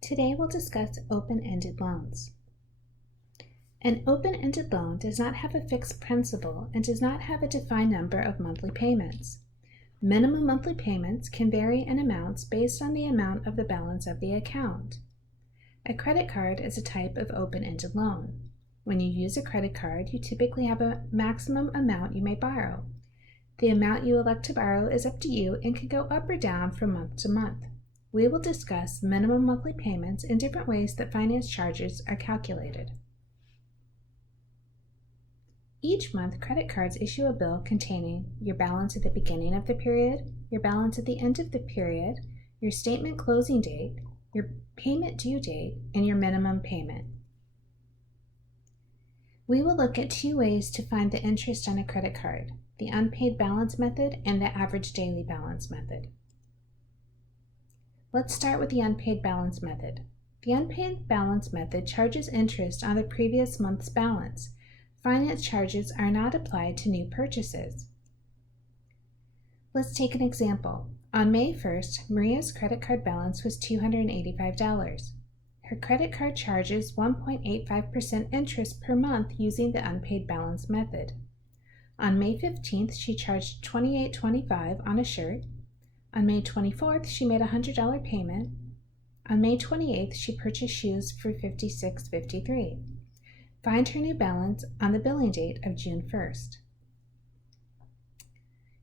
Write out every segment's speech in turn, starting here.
Today we'll discuss open-ended loans. An open-ended loan does not have a fixed principal and does not have a defined number of monthly payments. Minimum monthly payments can vary in amounts based on the amount of the balance of the account. A credit card is a type of open-ended loan. When you use a credit card, you typically have a maximum amount you may borrow. The amount you elect to borrow is up to you and can go up or down from month to month. We will discuss minimum monthly payments and different ways that finance charges are calculated. Each month, credit cards issue a bill containing your balance at the beginning of the period, your balance at the end of the period, your statement closing date, your payment due date, and your minimum payment. We will look at two ways to find the interest on a credit card: the unpaid balance method and the average daily balance method. Let's start with the unpaid balance method. The unpaid balance method charges interest on the previous month's balance. Finance charges are not applied to new purchases. Let's take an example. On May 1st, Maria's credit card balance was $285. Her credit card charges 1.85% interest per month using the unpaid balance method. On May 15th, she charged $28.25 on a shirt. On May 24th, she made a $100 payment. On May 28th, she purchased shoes for $56.53. Find her new balance on the billing date of June 1st.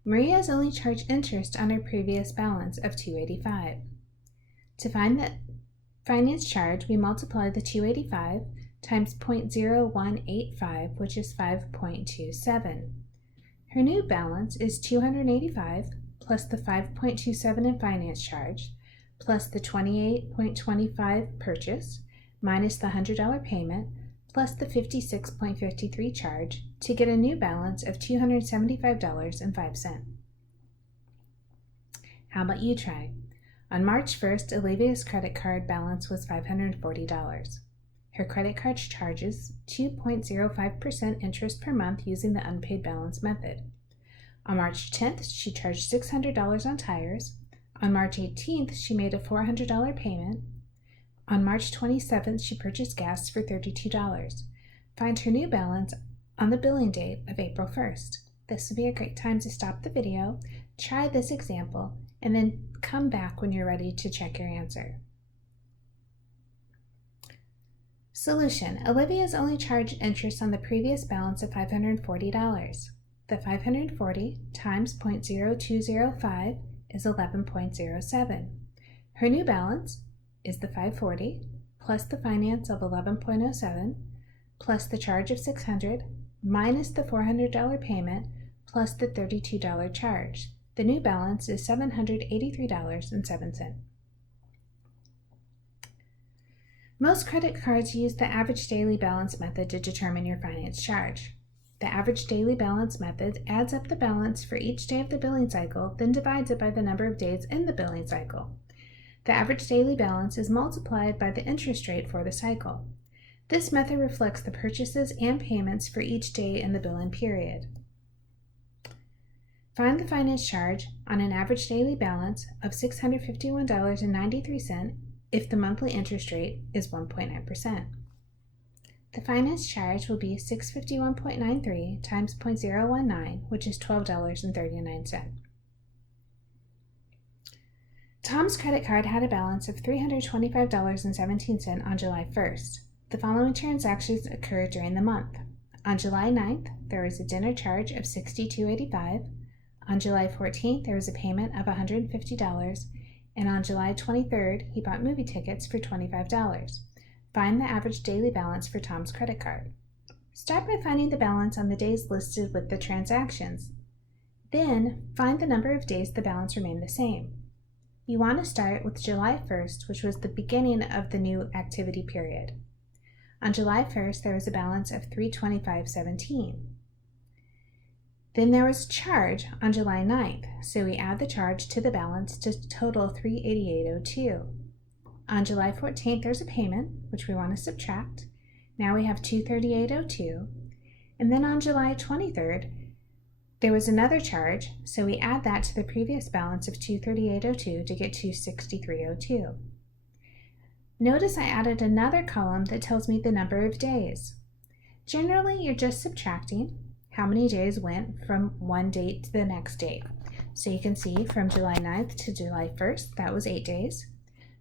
Maria has only charged interest on her previous balance of $285. To find the finance charge, we multiply the $285 times 0.0185, which is 5.27. Her new balance is $285 plus the 5.27 in finance charge, plus the $28.25 purchase, minus the $100 payment, plus the $56.53 charge, to get a new balance of $275.05. How about you try? On March 1st, Olivia's credit card balance was $540. Her credit card charges 2.05% interest per month using the unpaid balance method. On March 10th, she charged $600 on tires. On March 18th, she made a $400 payment. On March 27th, she purchased gas for $32. Find her new balance on the billing date of April 1st. This would be a great time to stop the video, try this example, and then come back when you're ready to check your answer. Solution: Olivia has only charged interest on the previous balance of $540. The 540 times 0.0205 is 11.07. Her new balance is the 540 plus the finance of 11.07 plus the charge of $600 minus the $400 payment plus the $32 charge. The new balance is $783.07. Most credit cards use the average daily balance method to determine your finance charge. The average daily balance method adds up the balance for each day of the billing cycle, then divides it by the number of days in the billing cycle. The average daily balance is multiplied by the interest rate for the cycle. This method reflects the purchases and payments for each day in the billing period. Find the finance charge on an average daily balance of $651.93 if the monthly interest rate is 1.9%. The finance charge will be $651.93 times 0.019, which is $12.39. Tom's credit card had a balance of $325.17 on July 1st. The following transactions occurred during the month. On July 9th, there was a dinner charge of $62.85. On July 14th, there was a payment of $150. And on July 23rd, he bought movie tickets for $25. Find the average daily balance for Tom's credit card. Start by finding the balance on the days listed with the transactions. Then, find the number of days the balance remained the same. You want to start with July 1st, which was the beginning of the new activity period. On July 1st, there was a balance of $325.17. Then there was a charge on July 9th, so we add the charge to the balance to total $388.02. On July 14th, there's a payment, which we want to subtract. Now we have $238.02. And then on July 23rd, there was another charge, so we add that to the previous balance of $238.02 to get $263.02. Notice I added another column that tells me the number of days. Generally, you're just subtracting how many days went from one date to the next date. So you can see from July 9th to July 1st, that was 8 days.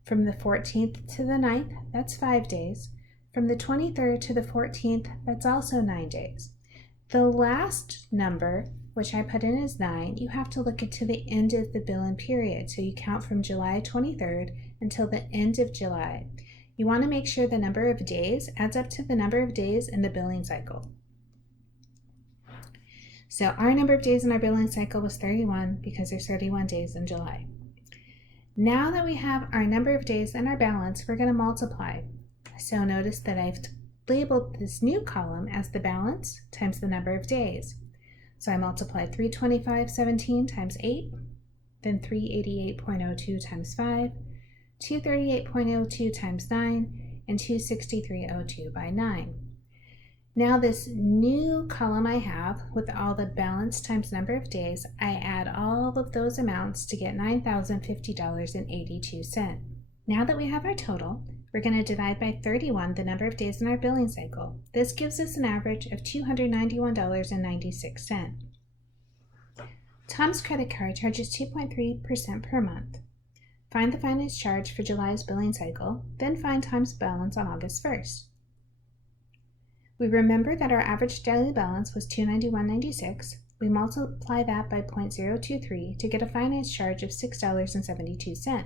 From the 14th to the 9th, that's 5 days. From the 23rd to the 14th, that's also 9 days. The last number, which I put in as 9, you have to look to the end of the billing period. So you count from July 23rd until the end of July. You want to make sure the number of days adds up to the number of days in the billing cycle. So our number of days in our billing cycle was 31 because there's 31 days in July. Now that we have our number of days in our balance, we're going to multiply. So notice that I've labeled this new column as the balance times the number of days. So I multiplied 325.17 times 8, then 388.02 times 5, 238.02 times 9, and 263.02 by 9. Now this new column I have with all the balance times number of days, I add all of those amounts to get $9,050.82. Now that we have our total, we're going to divide by 31 the number of days in our billing cycle. This gives us an average of $291.96. Tom's credit card charges 2.3% per month. Find the finance charge for July's billing cycle, then find Tom's balance on August 1st. We remember that our average daily balance was $291.96. We multiply that by 0.023 to get a finance charge of $6.72.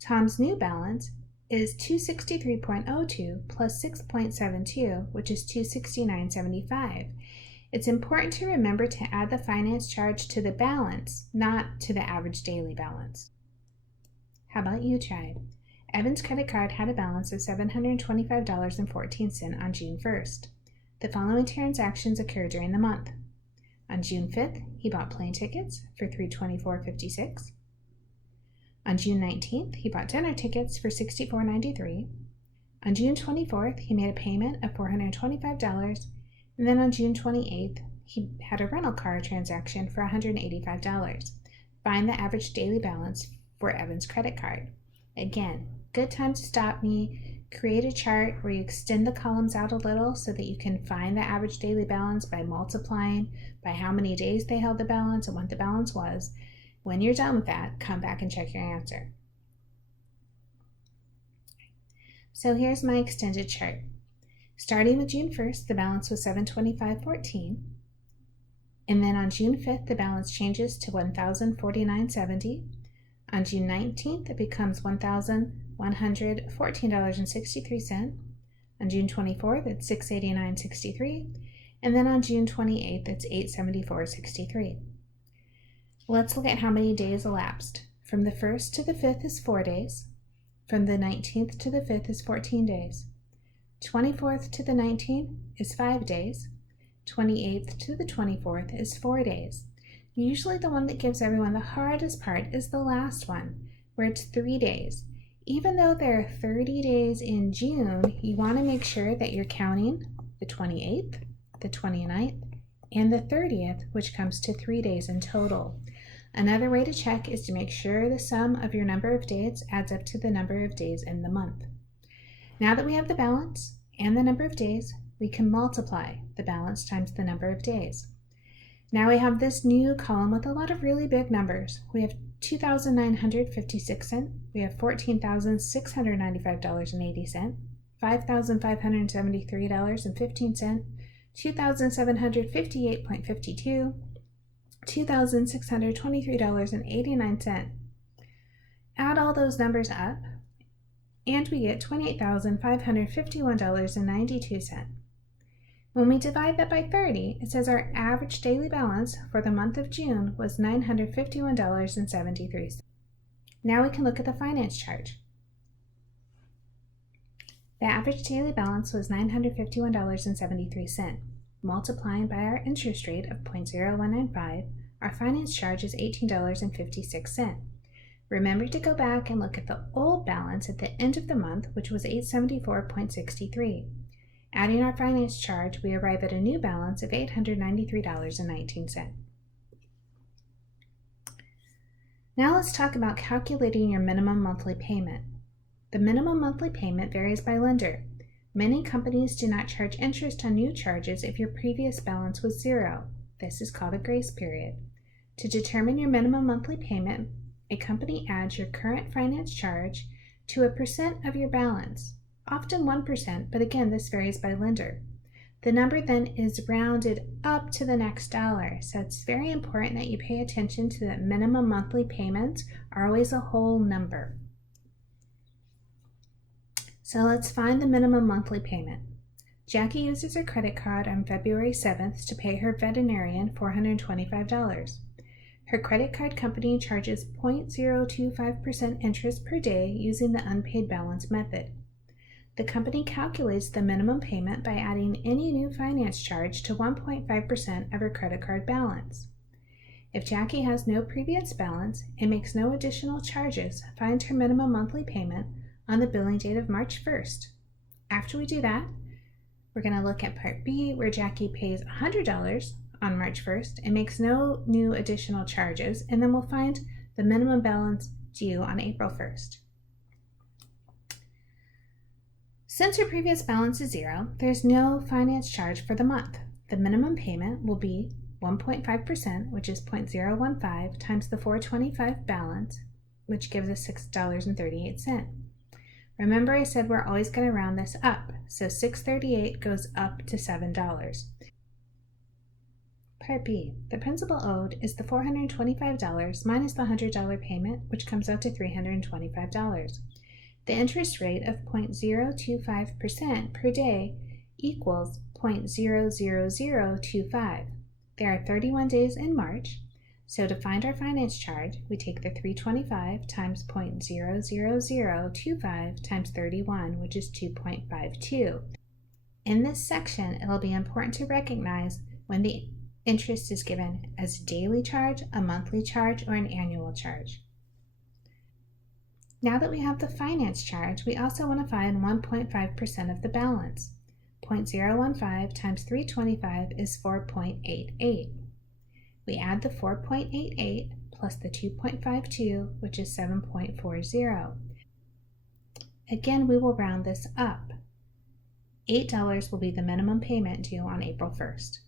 Tom's new balance is $263.02 plus 6.72, which is $269.75. It's important to remember to add the finance charge to the balance, not to the average daily balance. How about you try? Evan's credit card had a balance of $725.14 on June 1st. The following transactions occurred during the month. On June 5th, he bought plane tickets for $324.56. On June 19th, he bought dinner tickets for $64.93. On June 24th, he made a payment of $425. And then on June 28th, he had a rental car transaction for $185. Find the average daily balance for Evan's credit card. Again, good time to stop me, create a chart where you extend the columns out a little so that you can find the average daily balance by multiplying by how many days they held the balance and what the balance was. When you're done with that, come back and check your answer. So here's my extended chart. Starting with June 1st, the balance was $725.14. And then on June 5th, the balance changes to $1,049.70. On June 19th, it becomes $1,114.63. On June 24th, it's $689.63. And then on June 28th, it's $874.63. Let's look at how many days elapsed. From the 1st to the 5th is 4 days. From the 19th to the 5th is 14 days. 24th to the 19th is 5 days. 28th to the 24th is 4 days. Usually the one that gives everyone the hardest part is the last one, where it's 3 days. Even though there are 30 days in June, you want to make sure that you're counting the 28th, the 29th, and the 30th, which comes to 3 days in total. Another way to check is to make sure the sum of your number of days adds up to the number of days in the month. Now that we have the balance and the number of days, we can multiply the balance times the number of days. Now we have this new column with a lot of really big numbers. We have $2,956, we have $14,695.80, $5,573.15, $2,758.52, $2,623.89. Add all those numbers up, and we get $28,551.92. When we divide that by 30, it says our average daily balance for the month of June was $951.73. Now we can look at the finance charge. The average daily balance was $951.73. Multiplying by our interest rate of 0.0195, our finance charge is $18.56. Remember to go back and look at the old balance at the end of the month, which was $874.63. Adding our finance charge, we arrive at a new balance of $893.19. Now let's talk about calculating your minimum monthly payment. The minimum monthly payment varies by lender. Many companies do not charge interest on new charges if your previous balance was zero. This is called a grace period. To determine your minimum monthly payment, a company adds your current finance charge to a percent of your balance, often 1%, but again, this varies by lender. The number then is rounded up to the next dollar, so it's very important that you pay attention to that minimum monthly payments are always a whole number. So let's find the minimum monthly payment. Jackie uses her credit card on February 7th to pay her veterinarian $425. Her credit card company charges 0.025% interest per day using the unpaid balance method. The company calculates the minimum payment by adding any new finance charge to 1.5% of her credit card balance. If Jackie has no previous balance and makes no additional charges, find her minimum monthly payment on the billing date of March 1st. After we do that, we're going to look at Part B, where Jackie pays $100 on March 1st and makes no new additional charges, and then we'll find the minimum balance due on April 1st. Since her previous balance is zero, there's no finance charge for the month. The minimum payment will be 1.5%, which is 0.015 times the $425 balance, which gives us $6.38. Remember, I said we're always going to round this up, so $6.38 goes up to $7. Part B. The principal owed is the $425 minus the $100 payment, which comes out to $325. The interest rate of 0.025% per day equals 0.00025. There are 31 days in March, so to find our finance charge, we take the $325 times 0.00025 times 31, which is 2.52. In this section, it'll be important to recognize when the interest is given as a daily charge, a monthly charge, or an annual charge. Now that we have the finance charge, we also want to find 1.5% of the balance. 0.015 times 325 is 4.88. We add the 4.88 plus the 2.52, which is 7.40. Again, we will round this up. $8 will be the minimum payment due on April 1st.